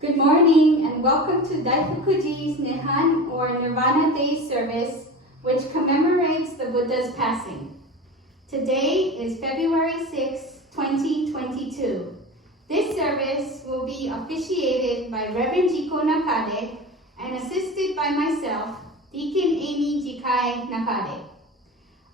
Good morning and welcome to Daifukuji's Nehan or Nirvana Day service, which commemorates the Buddha's passing. Today is February 6, 2022. This service will be officiated by Reverend Jiko and assisted by myself, Deacon Jikai.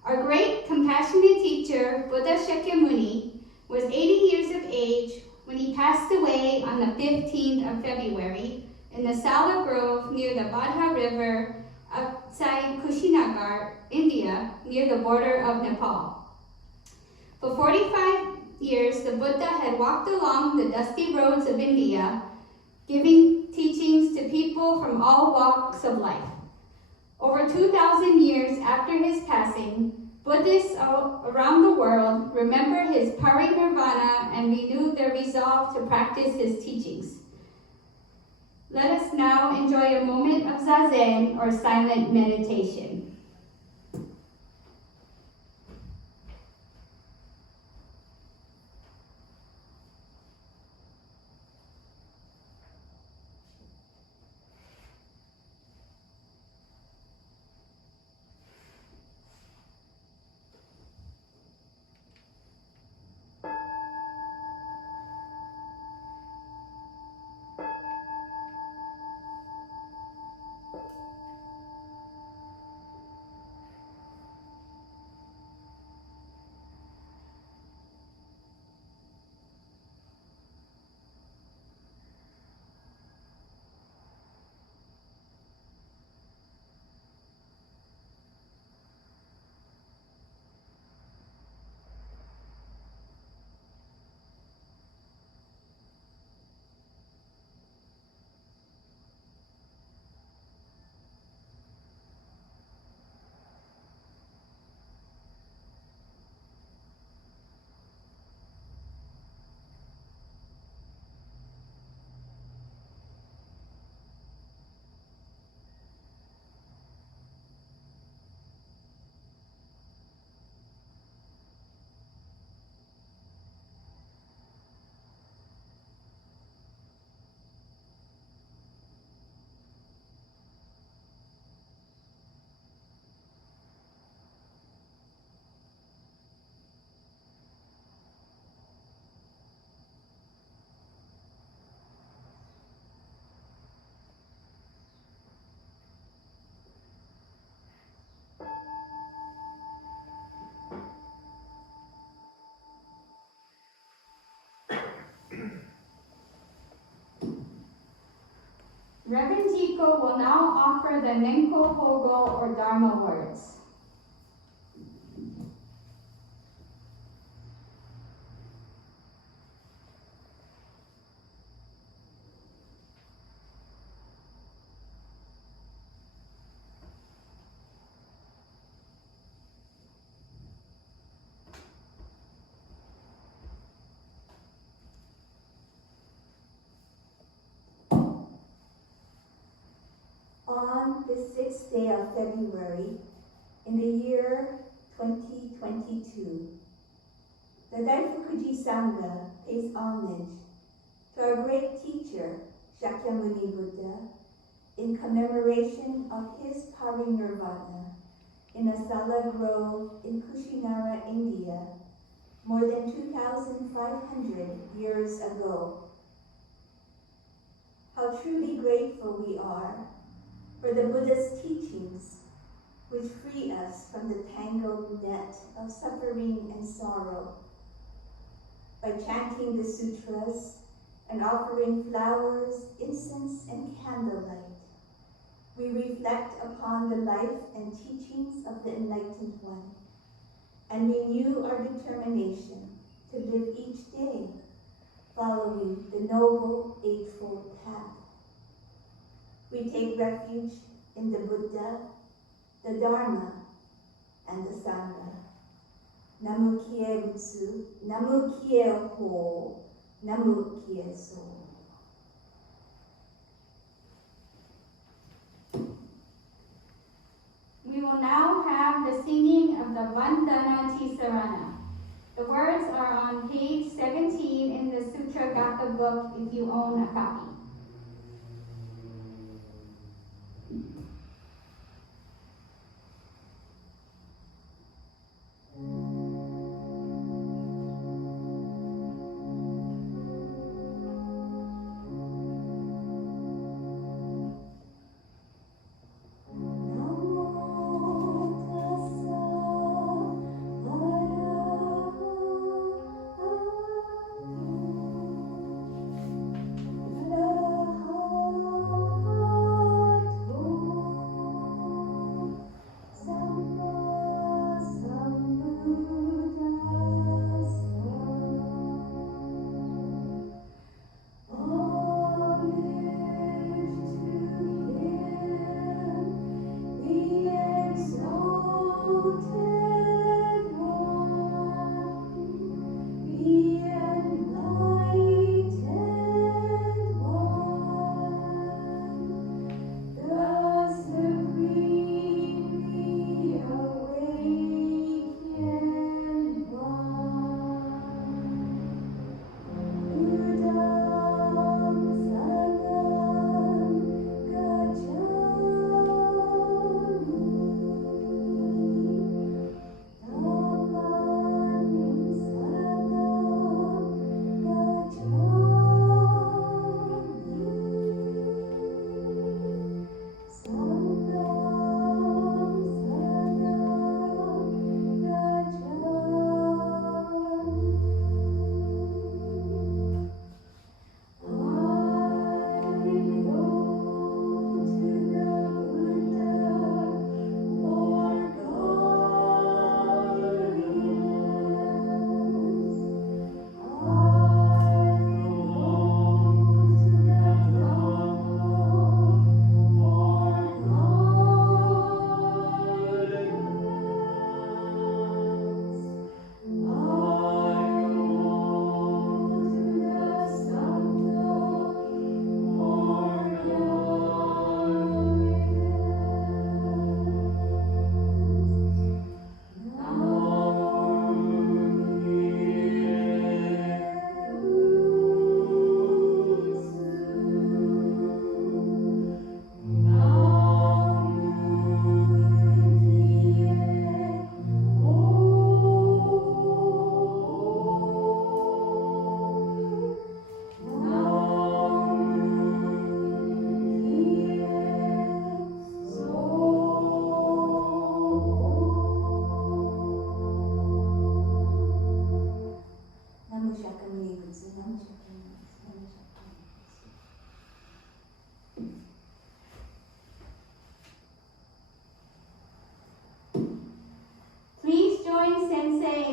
Our great compassionate teacher, Buddha Shakyamuni, was 80 years of age when he passed away on the 15th of February in the Sala Grove near the Badha River outside Kushinagar, India, near the border of Nepal. For 45 years, the Buddha had walked along the dusty roads of India, giving teachings to people from all walks of life. Over 2,000 years after his passing, Buddhists around the world remember his pari-nirvana and renew their resolve to practice his teachings. Let us now enjoy a moment of zazen or silent meditation. Reverend Jiko will now offer the Nenko Hogo or Dharma words. On the 6th day of February, in the year 2022, the Daifukuji Sangha pays homage to our great teacher, Shakyamuni Buddha, in commemoration of his pari-nirvana in a Sala Grove in Kushinagar, India, more than 2,500 years ago. How truly grateful we are for the Buddha's teachings, which free us from the tangled net of suffering and sorrow. By chanting the sutras and offering flowers, incense, and candlelight, we reflect upon the life and teachings of the Enlightened One and renew our determination to live each day following the Noble Eightfold Path. We take refuge in the Buddha, the Dharma, and the Sangha. Namu Kie Butsu, Namu Kie Ho, Namu Kie So. We will now have the singing of the Vandana Tisarana. The words are on page 17 in the Sutra Gatha book if you own a copy.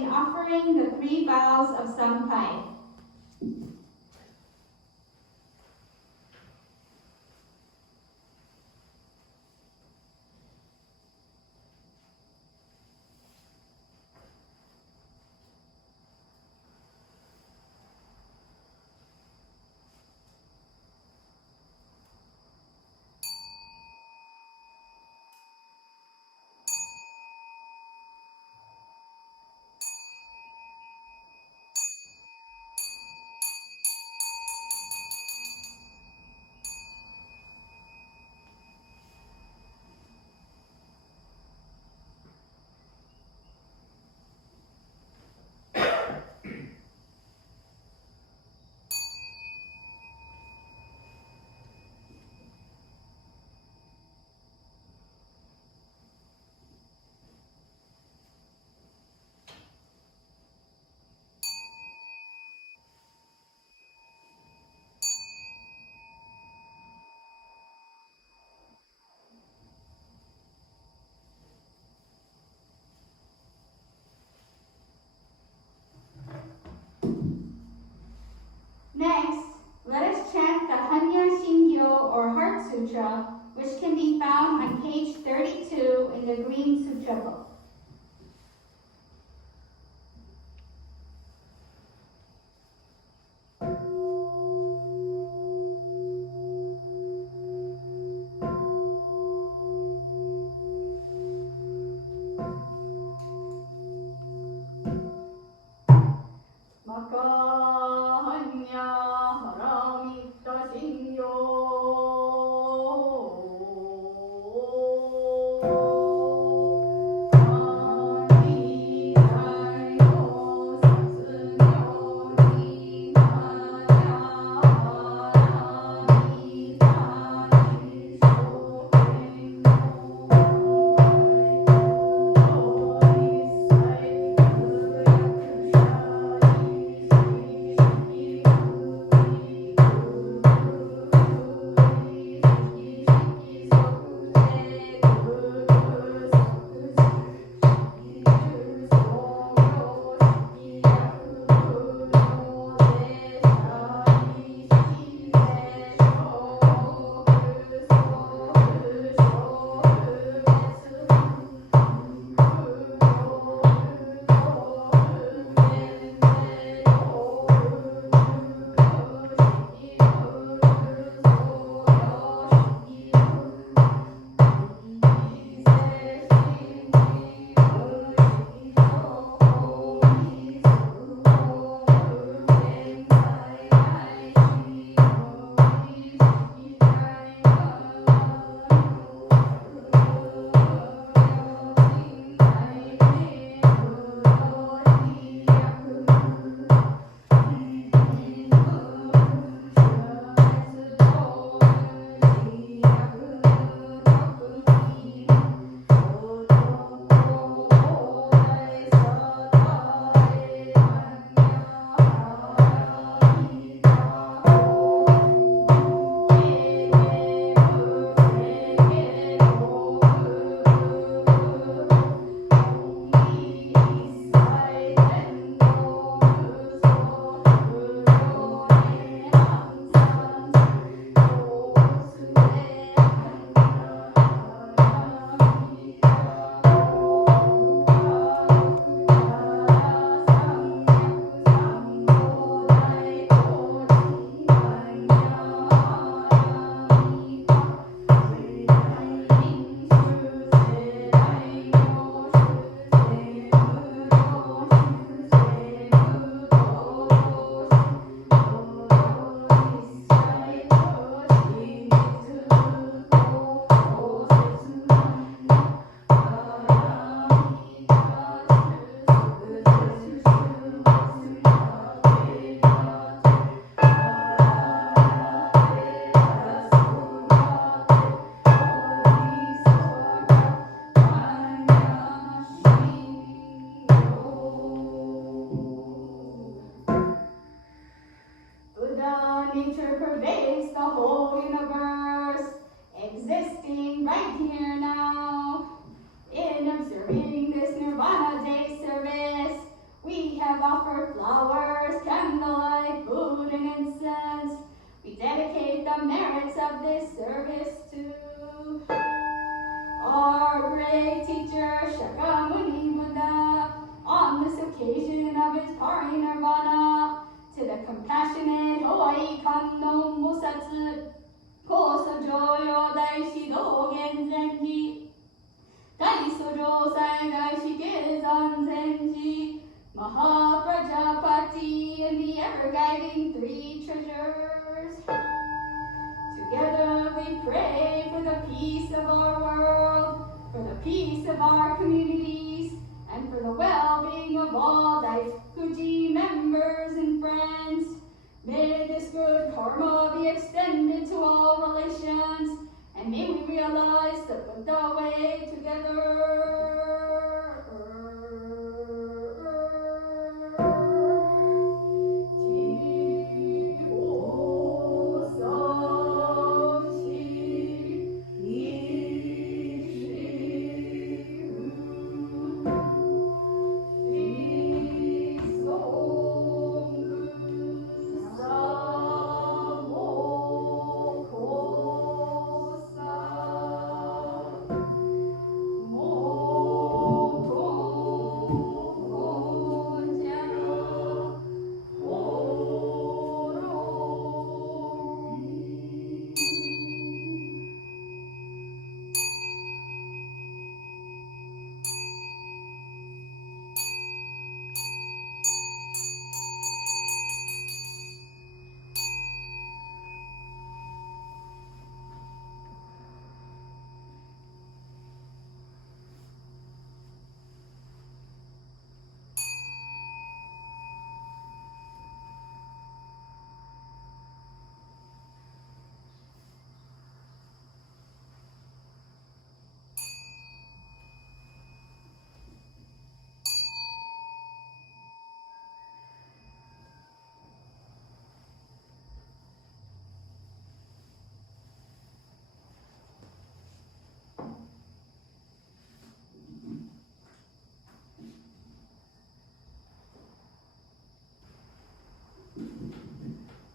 in offering the 3 vows of Sampai. Next, let us chant the Hanya Shingyo or Heart Sutra, which can be found on page 32 in the Green Sutra book. our great teacher Shakyamuni Buddha on this occasion of its pari-nirvana, to the compassionate Hoi Kanno Musatsu Koso Joyo Daishido Genzenji Daiso Josai Daishike Zanzenji Mahaprajapati and the ever-guiding three treasures. Together we pray for the peace of our world, for the peace of our communities, and for the well-being of all Daifukuji members and friends. May this good karma be extended to all relations, and may we realize the Buddha way together.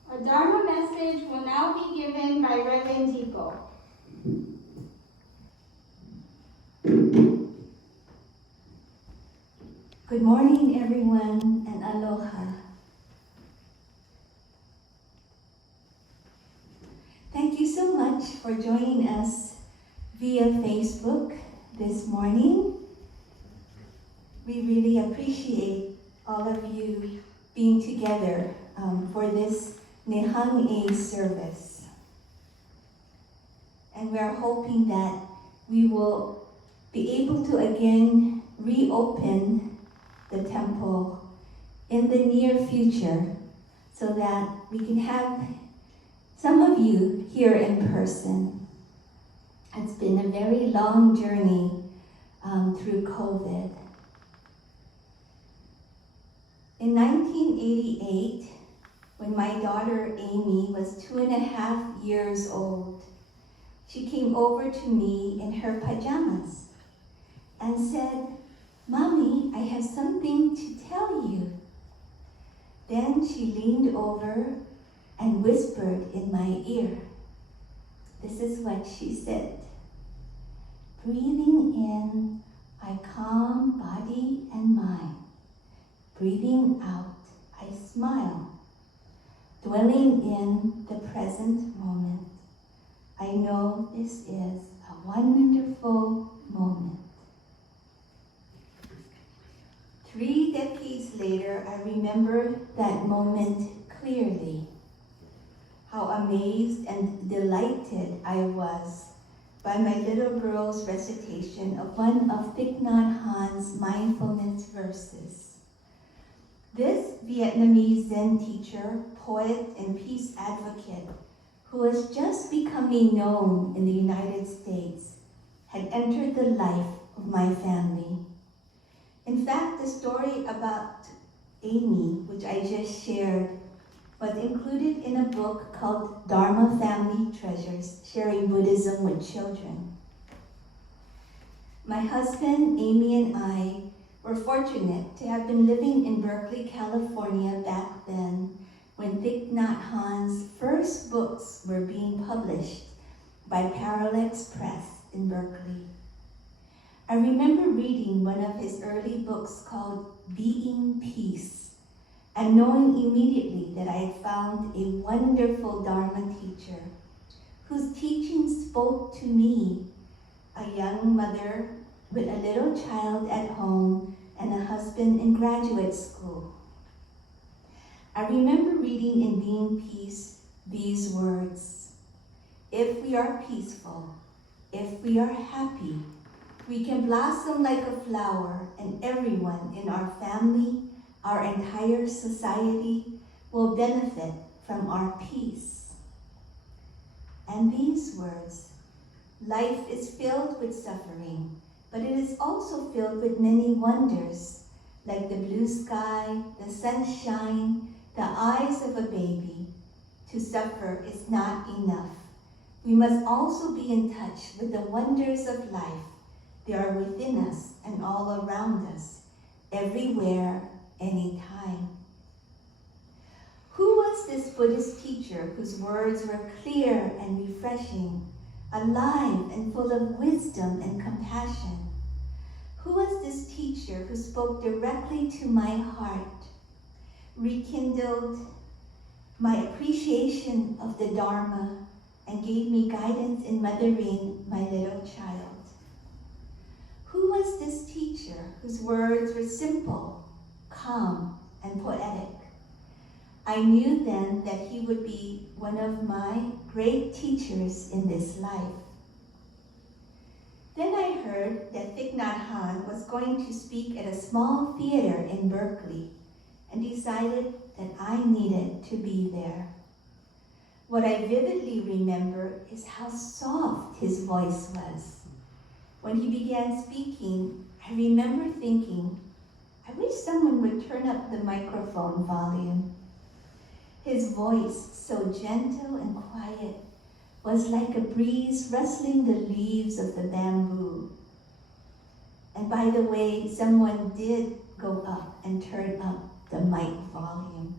A Dharma message will now be given by Reverend Jiko. Good morning, everyone, and aloha. Thank you so much for joining us via Facebook this morning. We really appreciate all of you being together for this Nehan-e service. And we are hoping that we will be able to again reopen the temple in the near future so that we can have some of you here in person. It's been a very long journey through COVID. In 1988, when my daughter Amy was 2.5 years old, she came over to me in her pajamas and said, "Mommy, I have something to tell you." Then she leaned over and whispered in my ear. This is what she said. "Breathing in, I calm body and mind. Breathing out, I smile. Dwelling in the present moment, I know this is a wonderful moment." 3 decades later, I remember that moment clearly. How amazed and delighted I was by my little girl's recitation of one of Thich Nhat Hanh's mindfulness verses. This Vietnamese Zen teacher, poet, and peace advocate, who was just becoming known in the United States, had entered the life of my family. In fact, the story about Amy, which I just shared, was included in a book called Dharma Family Treasures, Sharing Buddhism with Children. My husband, Amy, and I were fortunate to have been living in Berkeley, California back then, when Thich Nhat Hanh's first books were being published by Parallax Press in Berkeley. I remember reading one of his early books called Being Peace, and knowing immediately that I had found a wonderful Dharma teacher whose teachings spoke to me, a young mother with a little child at home and a husband in graduate school. I remember reading in Being Peace these words: if we are peaceful, if we are happy, we can blossom like a flower, and everyone in our family, our entire society, will benefit from our peace. And these words: life is filled with suffering, but it is also filled with many wonders, like the blue sky, the sunshine, the eyes of a baby. To suffer is not enough. We must also be in touch with the wonders of life. They are within us and all around us, everywhere, anytime. Who was this Buddhist teacher whose words were clear and refreshing, alive and full of wisdom and compassion? Who was this teacher who spoke directly to my heart, rekindled my appreciation of the Dharma, and gave me guidance in mothering my little child? Who was this teacher whose words were simple, calm, and poetic? I knew then that he would be one of my great teachers in this life. Then I heard that Thich Nhat Hanh was going to speak at a small theater in Berkeley, and decided that I needed to be there. What I vividly remember is how soft his voice was. When he began speaking, I remember thinking, I wish someone would turn up the microphone volume. His voice, so gentle and quiet, was like a breeze rustling the leaves of the bamboo. And by the way, someone did go up and turn up the mic volume,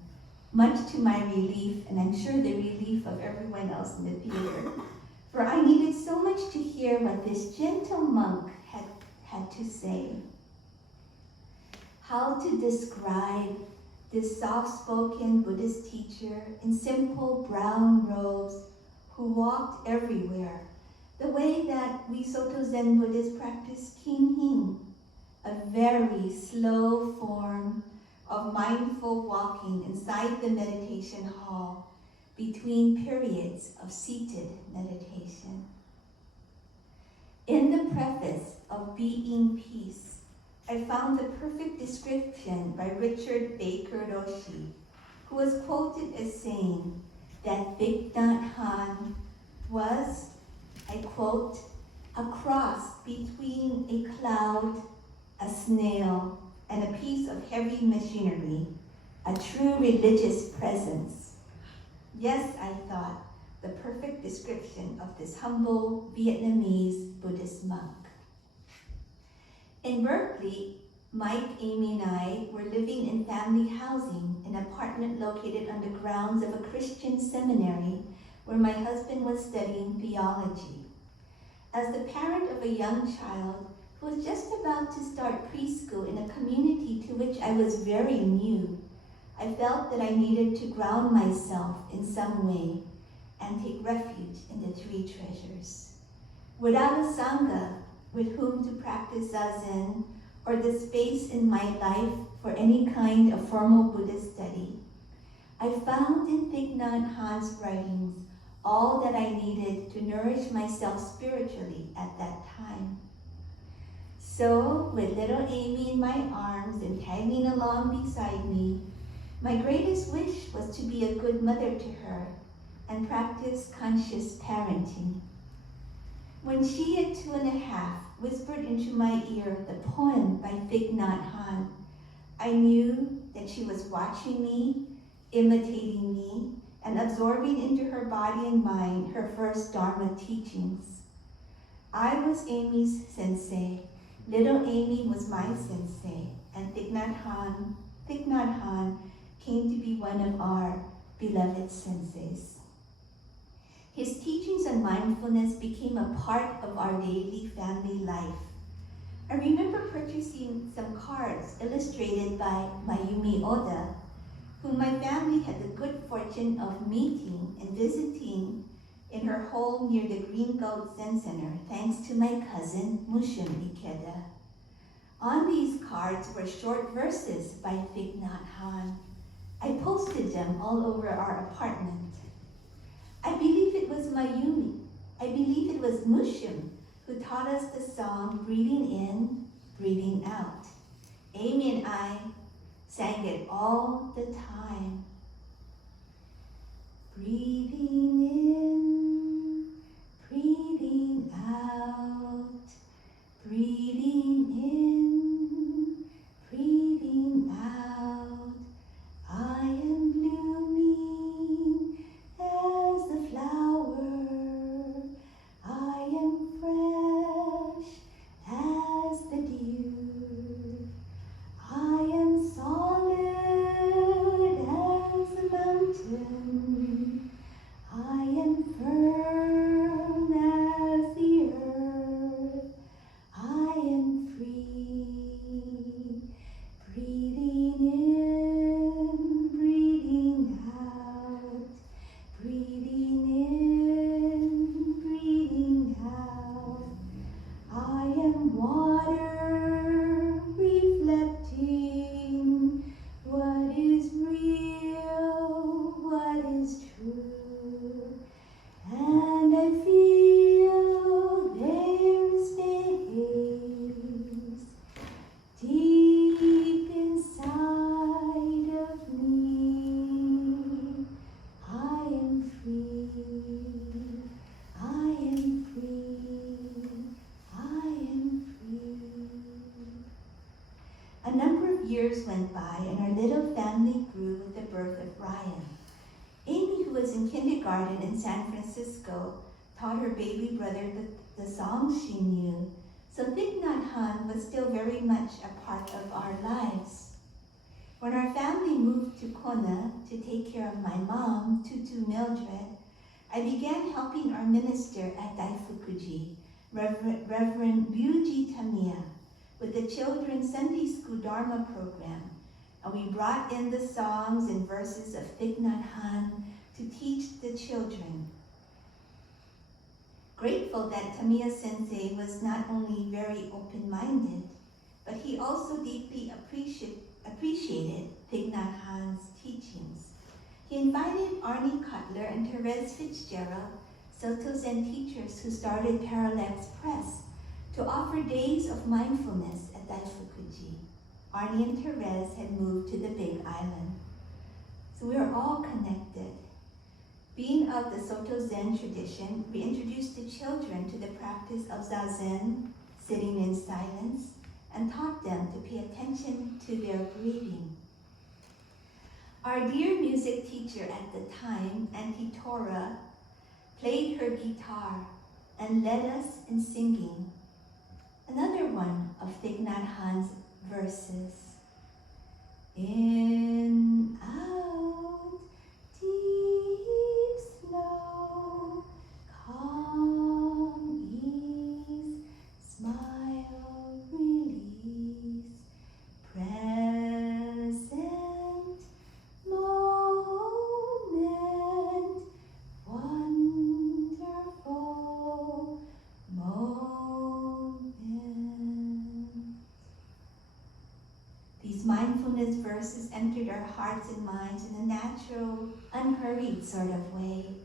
much to my relief, and I'm sure the relief of everyone else in the theater. For I needed so much to hear what this gentle monk had to say. How to describe this soft-spoken Buddhist teacher in simple brown robes who walked everywhere, the way that we Soto Zen Buddhists practice King-hing, a very slow form of mindful walking inside the meditation hall between periods of seated meditation. In the preface of Being Peace, I found the perfect description by Richard Baker Roshi, who was quoted as saying that Thich Nhat Hanh was, I quote, a cross between a cloud, a snail, and a piece of heavy machinery, a true religious presence. Yes, I thought, the perfect description of this humble Vietnamese Buddhist monk. In Berkeley, Mike, Amy, and I were living in family housing, an apartment located on the grounds of a Christian seminary where my husband was studying theology. As the parent of a young child who was just about to start preschool in a community to which I was very new, I felt that I needed to ground myself in some way and take refuge in the three treasures. Without a sangha with whom to practice zazen, or the space in my life for any kind of formal Buddhist study, I found in Thich Nhat Hanh's writings all that I needed to nourish myself spiritually at that time. So, with little Amy in my arms and tagging along beside me, my greatest wish was to be a good mother to her and practice conscious parenting. When she, at 2.5, whispered into my ear the poem by Thich Nhat Hanh, I knew that she was watching me, imitating me, and absorbing into her body and mind her first Dharma teachings. I was Amy's sensei, little Amy was my sensei, and Thich Nhat Hanh came to be one of our beloved senseis. His teachings on mindfulness became a part of our daily family life. I remember purchasing some cards illustrated by Mayumi Oda, whom my family had the good fortune of meeting and visiting in her home near the Green Goat Zen Center, thanks to my cousin Mushum Ikeda. On these cards were short verses by Thich Nhat Hanh. I posted them all over our apartment. I believe it was Mushum who taught us the song Breathing In, Breathing Out. Amy and I sang it all the time. Breathing in, breathing out, breathing in, breathing out. I am blooming as the flower. I am fresh as the dew. I am solid as a mountain. I am firm as the earth. I am free. Breathing in, breathing out. Breathing in, breathing out. I am water reflecting what is real, what is true. And I feel there is space deep inside of me. I am free. I am free. I am free. A number of years went by and our little family grew with the birth of Ryan. Amy, who was in kindergarten in San Francisco, taught her baby brother the songs she knew, so Thich Nhat Hanh was still very much a part of our lives. When our family moved to Kona to take care of my mom, Tutu Mildred, I began helping our minister at Daifukuji, Reverend Ryuji Tamiya, with the children's Sunday School Dharma program, and we brought in the songs and verses of Thich Nhat Hanh to teach the children. Grateful that Tamiya Sensei was not only very open-minded, but he also deeply appreciated Thich Nhat Hanh's teachings. He invited Arnie Cutler and Therese Fitzgerald, Soto Zen teachers who started Parallax Press, to offer days of mindfulness at Daifukuji. Arnie and Therese had moved to the Big Island. So we are all connected. Being of the Soto Zen tradition, we introduced the children to the practice of Zazen, sitting in silence, and taught them to pay attention to their breathing. Our dear music teacher at the time, Auntie Tora, played her guitar and led us in singing another one of Thich Nhat Hanh's verses. In, out, deep, slow, calm, ease, smile, release, present moment, wonderful moment. These mindfulness verses entered our hearts and minds in a natural, unhurried sort of way.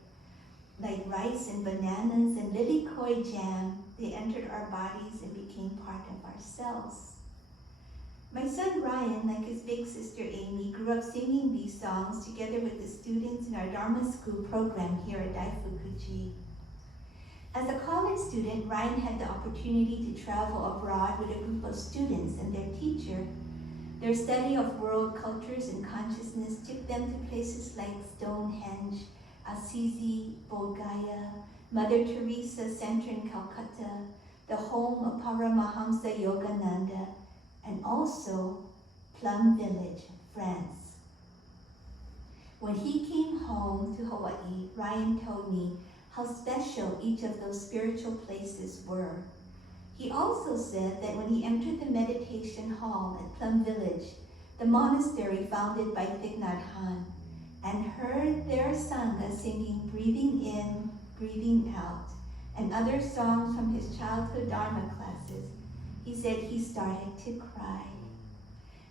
Like rice and bananas and lilikoi jam, they entered our bodies and became part of ourselves. My son Ryan, like his big sister Amy, grew up singing these songs together with the students in our Dharma school program here at Daifukuji. As a college student, Ryan had the opportunity to travel abroad with a group of students and their teacher. Their study of world cultures and consciousness took them to places like Stonehenge, Assisi, Bodh Mother Teresa Center in Calcutta, the home of Paramahamsa Yogananda, and also Plum Village, France. When he came home to Hawaii, Ryan told me how special each of those spiritual places were. He also said that when he entered the meditation hall at Plum Village, the monastery founded by Thich Nhat Hanh, and heard their Sangha singing breathing in, breathing out, and other songs from his childhood Dharma classes, he said he started to cry.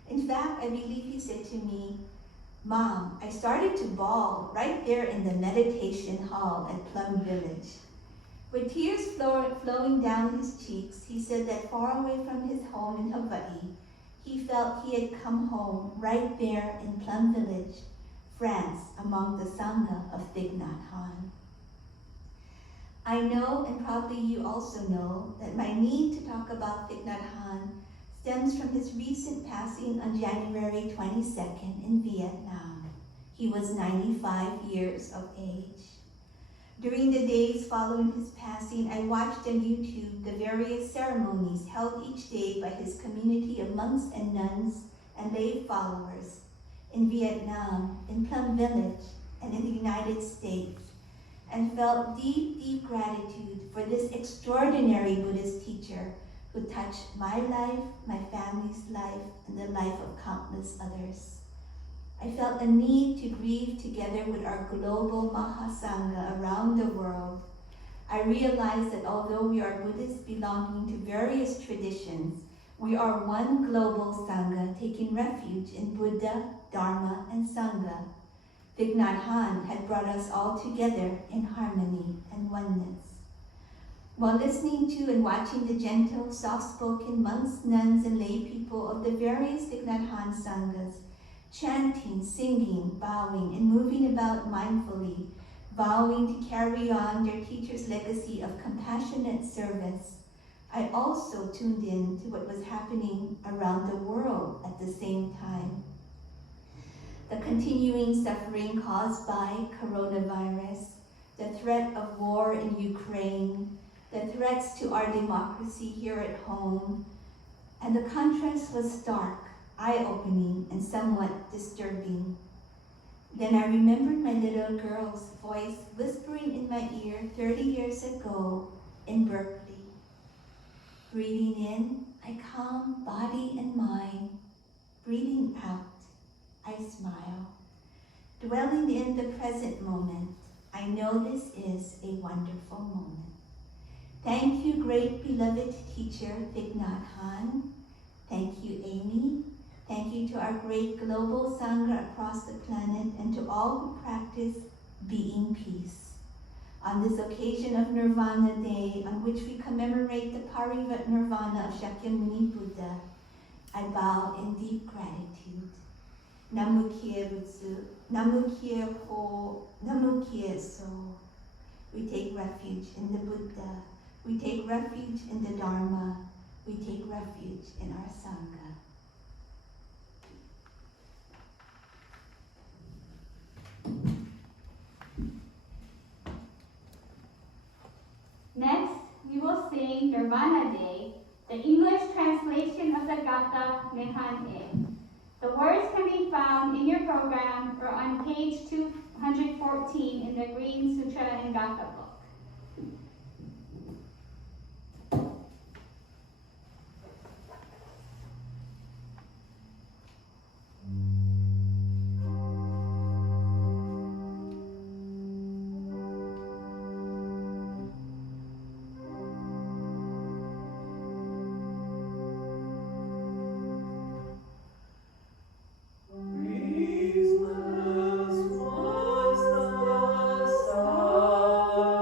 In fact, I believe he said to me, "Mom, I started to bawl right there in the meditation hall at Plum Village." With tears flowing down his cheeks, he said that far away from his home in Hawaii, he felt he had come home right there in Plum Village, France, among the Sangha of Thich Nhat Hanh. I know, and probably you also know, that my need to talk about Thich Nhat Hanh stems from his recent passing on January 22nd in Vietnam. He was 95 years of age. During the days following his passing, I watched on YouTube the various ceremonies held each day by his community of monks and nuns and lay followers in Vietnam, in Plum Village, and in the United States, and felt deep, deep gratitude for this extraordinary Buddhist teacher who touched my life, my family's life, and the life of countless others. I felt a need to grieve together with our global Mahasangha around the world. I realized that although we are Buddhists belonging to various traditions, we are one global Sangha taking refuge in Buddha, Dharma, and Sangha. Thich Nhat Hanh had brought us all together in harmony and oneness. While listening to and watching the gentle, soft-spoken monks, nuns, and lay people of the various Thich Nhat Hanh Sanghas, chanting, singing, bowing, and moving about mindfully, vowing to carry on their teacher's legacy of compassionate service, I also tuned in to what was happening around the world at the same time. The continuing suffering caused by coronavirus, the threat of war in Ukraine, the threats to our democracy here at home, and the contrast was stark, eye-opening, and somewhat disturbing. Then I remembered my little girl's voice whispering in my ear 30 years ago in Berkeley. Breathing in, I calm body and mind. Breathing out, I smile. Dwelling in the present moment, I know this is a wonderful moment. Thank you, great beloved teacher Thich Nhat Hanh. Thank you, Amy. Thank you to our great global Sangha across the planet and to all who practice being peace. On this occasion of Nirvana Day, on which we commemorate the pari-nirvana of Shakyamuni Buddha, I bow in deep gratitude. Namu Kie Butsu, Namu Kie Ho, Namu Kie So. We take refuge in the Buddha. We take refuge in the Dharma. We take refuge in our Sangha. Next, we will sing Nirvana Day, the English translation of the Gatha Nehan-e. The words can be found in your program or on page 214 in the Green Sutra and Gatha book. Peaceless was the sun.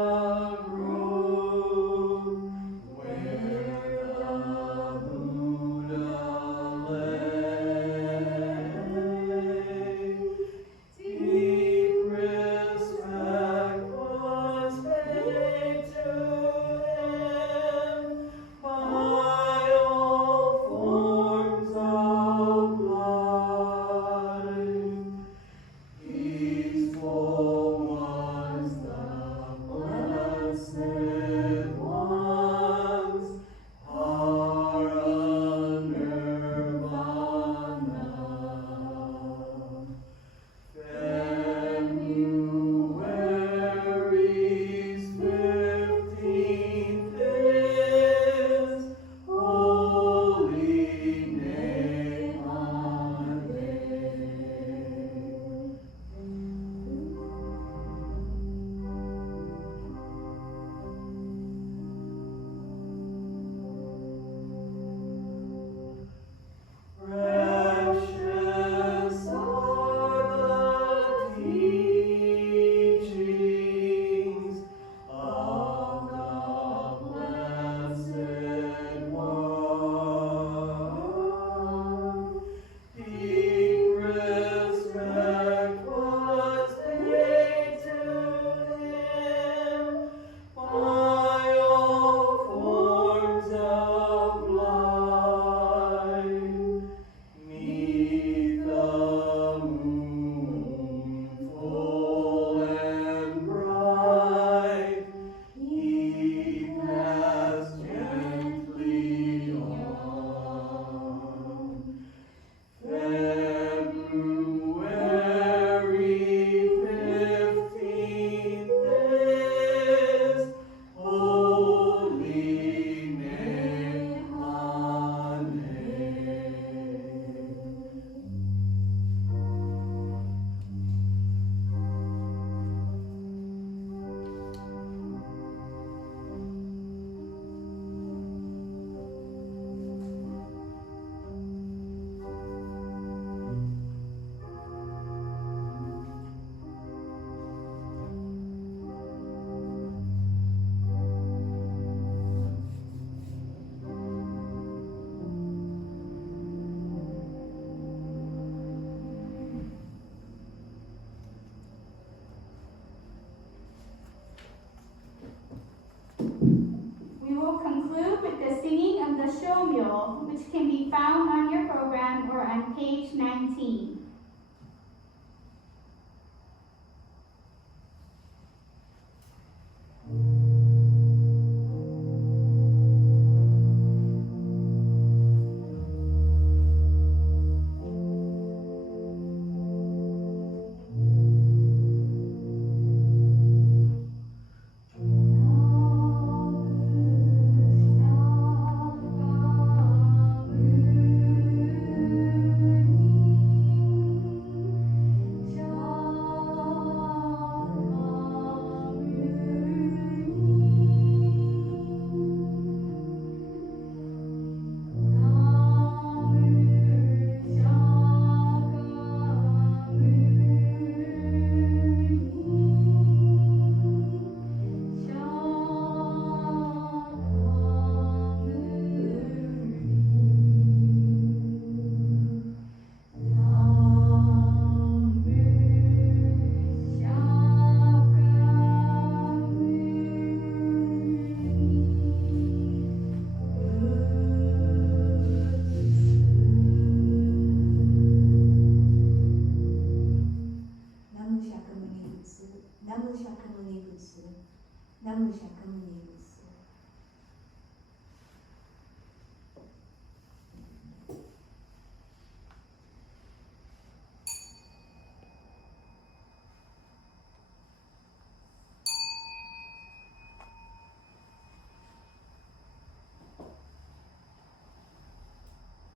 or on page 19. Shakyamuni Buddha, Shakyamuni Buddha,